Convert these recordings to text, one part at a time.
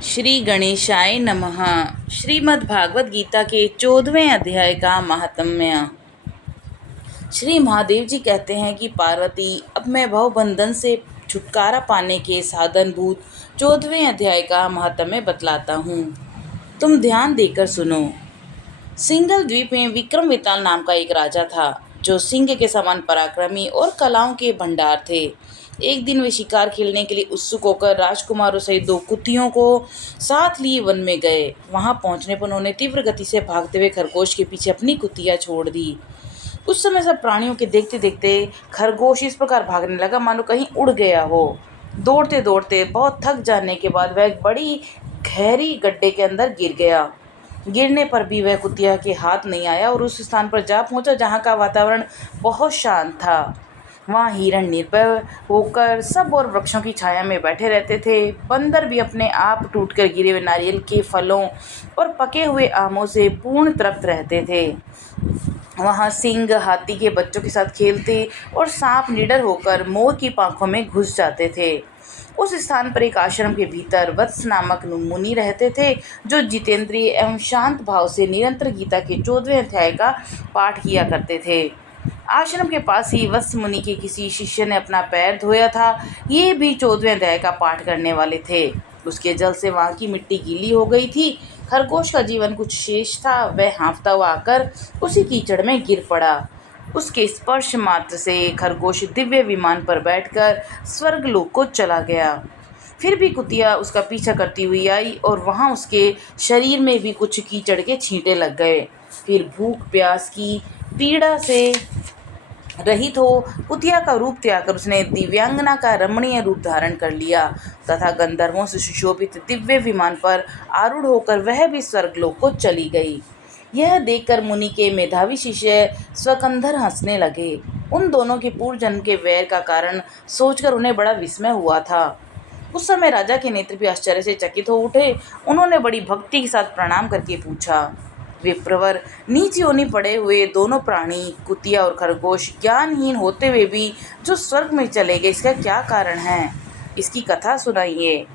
श्री गणेशाय नमः। श्रीमद् भागवत गीता के 14वें अध्याय का महात्म्य। श्री महादेव जी कहते हैं कि पार्वती, अब मैं भवबंधन से छुटकारा पाने के साधनभूत 14वें अध्याय का महात्म्य बतलाता हूँ। तुम ध्यान देकर सुनो। सिंघल द्वीप में विक्रम वेताल नाम का एक राजा था, जो सिंह के समान पराक्रमी और कलाओं के भंडार थे। एक दिन वे शिकार खेलने के लिए उत्सुक होकर राजकुमारों सहित 2 कुतियों को साथ लिए वन में गए। वहां पहुंचने पर उन्होंने तीव्र गति से भागते हुए खरगोश के पीछे अपनी कुतियां छोड़ दी। उस समय सब प्राणियों के देखते देखते खरगोश इस प्रकार भागने लगा मानो कहीं उड़ गया हो। दौड़ते दौड़ते बहुत थक जाने के बाद वह एक बड़ी गहरी गड्ढे के अंदर गिर गया। गिरने पर भी वह कुतिया के हाथ नहीं आया और उस स्थान पर जा पहुंचा जहां का वातावरण बहुत शांत था। वहां हिरण निर्भय होकर सब और वृक्षों की छाया में बैठे रहते थे। बंदर भी अपने आप टूटकर गिरे हुए नारियल के फलों और पके हुए आमों से पूर्ण तृप्त रहते थे। वहां सिंह हाथी के बच्चों के साथ खेलते और सांप निडर होकर मोर की पांखों में घुस जाते थे। उस स्थान पर एक आश्रम के भीतर वत्स नामक मुनि रहते थे, जो जितेंद्रिय एवं शांत भाव से निरंतर गीता के 14वें अध्याय का पाठ किया करते थे। आश्रम के पास ही वत्स मुनि के किसी शिष्य ने अपना पैर धोया था। ये भी 14वें अध्याय का पाठ करने वाले थे। उसके जल से वहां की मिट्टी गीली हो गई थी। खरगोश का जीवन कुछ शेष था। वह हाँफता हुआ आकर उसी कीचड़ में गिर पड़ा। उसके स्पर्श मात्र से खरगोश दिव्य विमान पर बैठकर स्वर्गलोक को चला गया। फिर भी कुतिया उसका पीछा करती हुई आई और वहां उसके शरीर में भी कुछ कीचड़ के छींटे लग गए। फिर भूख प्यास की पीड़ा से रहित हो कुतिया का रूप त्याग कर उसने दिव्यांगना का रमणीय रूप धारण कर लिया तथा गंधर्वों से सुशोभित दिव्य विमान पर आरूढ़ होकर वह भी स्वर्गलोक को चली गई। यह देखकर मुनि के मेधावी शिष्य स्वकंधर हंसने लगे। उन दोनों के पूर्व जन्म के वैर का कारण सोचकर उन्हें बड़ा विस्मय हुआ था। उस समय राजा के नेत्र भी आश्चर्य से चकित हो उठे। उन्होंने बड़ी भक्ति के साथ प्रणाम करके पूछा, विप्रवर, नीच योनि पड़े हुए दोनों प्राणी कुतिया और खरगोश ज्ञानहीन होते हुए भी जो स्वर्ग में चले गए, इसका क्या कारण है? इसकी कथा सुनाइए।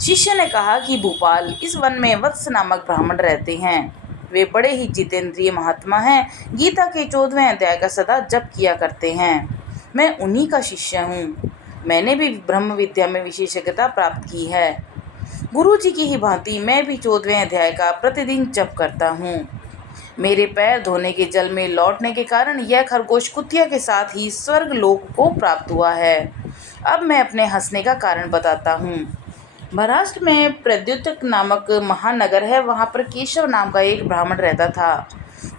शिष्य ने कहा कि भूपाल, इस वन में वत्स नामक ब्राह्मण रहते हैं। वे बड़े ही जितेंद्रिय महात्मा हैं। गीता के 14वें अध्याय का सदा जप किया करते हैं। मैं उन्हीं का शिष्य हूँ। मैंने भी ब्रह्म विद्या में विशेषज्ञता प्राप्त की है। गुरु जी की ही भांति मैं भी 14वें अध्याय का प्रतिदिन जप करता हूँ। मेरे पैर धोने के जल में लौटने के कारण यह खरगोश कुतिया के साथ ही स्वर्ग लोक को प्राप्त हुआ है। अब मैं अपने हंसने का कारण बताता हूँ। महाराष्ट्र में प्रद्युत नामक महानगर है। वहाँ पर केशव नाम का एक ब्राह्मण रहता था,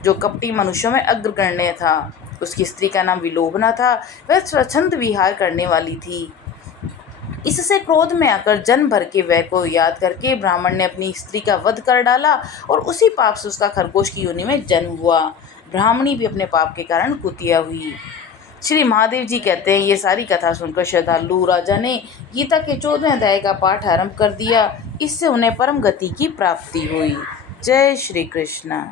जो कपटी मनुष्यों में अग्रगण्य था। उसकी स्त्री का नाम विलोभना था। वह स्वच्छंद विहार करने वाली थी। इससे क्रोध में आकर जन्म भर के व्यय को याद करके ब्राह्मण ने अपनी स्त्री का वध कर डाला और उसी पाप से उसका खरगोश की योनि में जन्म हुआ। ब्राह्मणी भी अपने पाप के कारण कुतिया हुई। श्री महादेव जी कहते हैं, ये सारी कथा सुनकर श्रद्धालु राजा ने गीता के 14वें अध्याय का पाठ आरंभ कर दिया। इससे उन्हें परम गति की प्राप्ति हुई। जय श्री कृष्ण।